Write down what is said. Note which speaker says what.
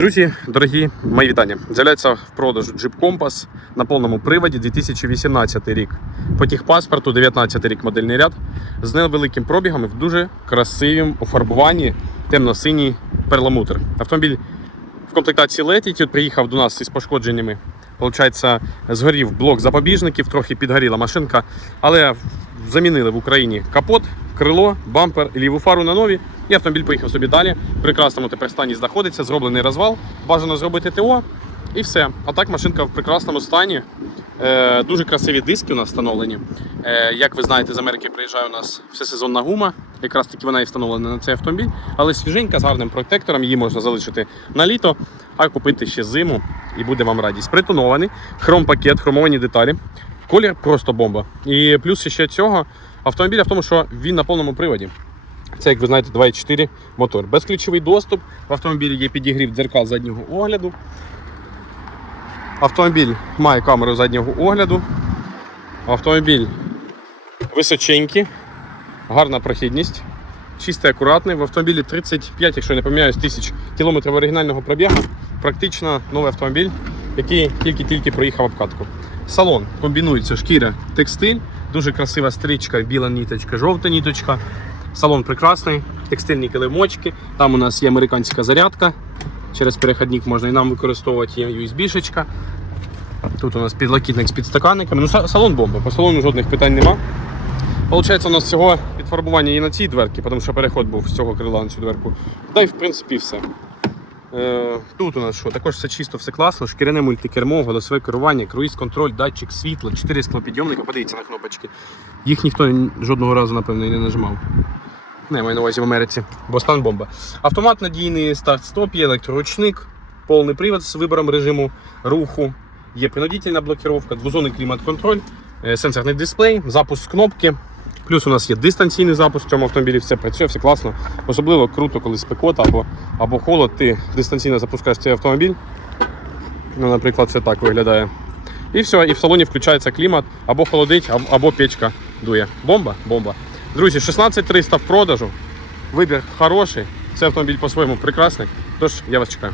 Speaker 1: Друзі, дорогі мої вітання. З'являється в продажу Jeep Compass на повному приводі 2018 рік. По техпаспорту 19 рік модельний ряд з невеликим пробігом і в дуже красивому офарбуванні темно-синій перламутр. Автомобіль в комплектації Latitude приїхав до нас із пошкодженнями. Получається, згорів блок запобіжників, трохи підгоріла машинка, але замінили в Україні капот, крило, бампер ліву фару на нові. І автомобіль поїхав собі далі. В прекрасному тепер стані знаходиться, зроблений розвал. Бажано зробити ТО і все. А так машинка в прекрасному стані. Е, дуже красиві диски у нас встановлені. Е, як ви знаєте, з Америки приїжджає у нас всесезонна гума. Якраз таки вона і встановлена на цей автомобіль, але свіженька з гарним протектором. Її можна залишити на літо, а купити ще зиму і буде вам радість. Притонований, хром-пакет, хромовані деталі. Колір просто бомба. І плюс ще цього автомобіля в тому, що він на повному приводі. Це, як ви знаєте, 2.4 мотор. Безключовий доступ. В автомобілі є підігрів дзеркал заднього огляду. Автомобіль має камеру заднього огляду. Автомобіль височенький, гарна прохідність, чистий, акуратний. В автомобілі 35, якщо не помиляюсь, тисяч кілометрів оригінального пробігу. Практично новий автомобіль, який тільки-тільки проїхав обкатку. Салон комбінується шкіра, текстиль, дуже красива стрічка, біла ніточка, жовта ніточка. Салон прекрасний, текстильні килимочки. Там у нас є американська зарядка. Через перехідник можна і нам використовувати, є USB-шечка. Тут у нас підлокітник з підстаканниками. Ну, салон бомба, по салону жодних питань нема. Получається, у нас всього підфарбування і на цій дверці, тому що переход був з цього крила на цю дверку. Та й в принципі все. Е, тут у нас що? Також все чисто, все класно. Шкіряне мультикермо, голосове керування, круїз-контроль, датчик світла, 4 склопідйомника. Подивіться на кнопочки. Їх ніхто жодного разу, напевно, і не нажимав. Не, маю на увазі в Америці, бо стан бомба. Автомат надійний, старт-стоп, є електроручник, повний привод з вибором режиму руху, є принудительна блокировка, двозонний клімат-контроль, е, сенсорний дисплей, запуск кнопки. Плюс у нас є дистанційний запуск в цьому автомобілі, все працює, все класно. Особливо круто, коли спекота або, або холод, ти дистанційно запускаєш цей автомобіль. Ну, наприклад, це так виглядає. І все, і в салоні включається клімат, або холодить, або, печка дує. Бомба? Бомба. Друзі, 16300 в продажу. Вибір хороший. Це автомобіль по-своєму прекрасний. Тож я вас чекаю.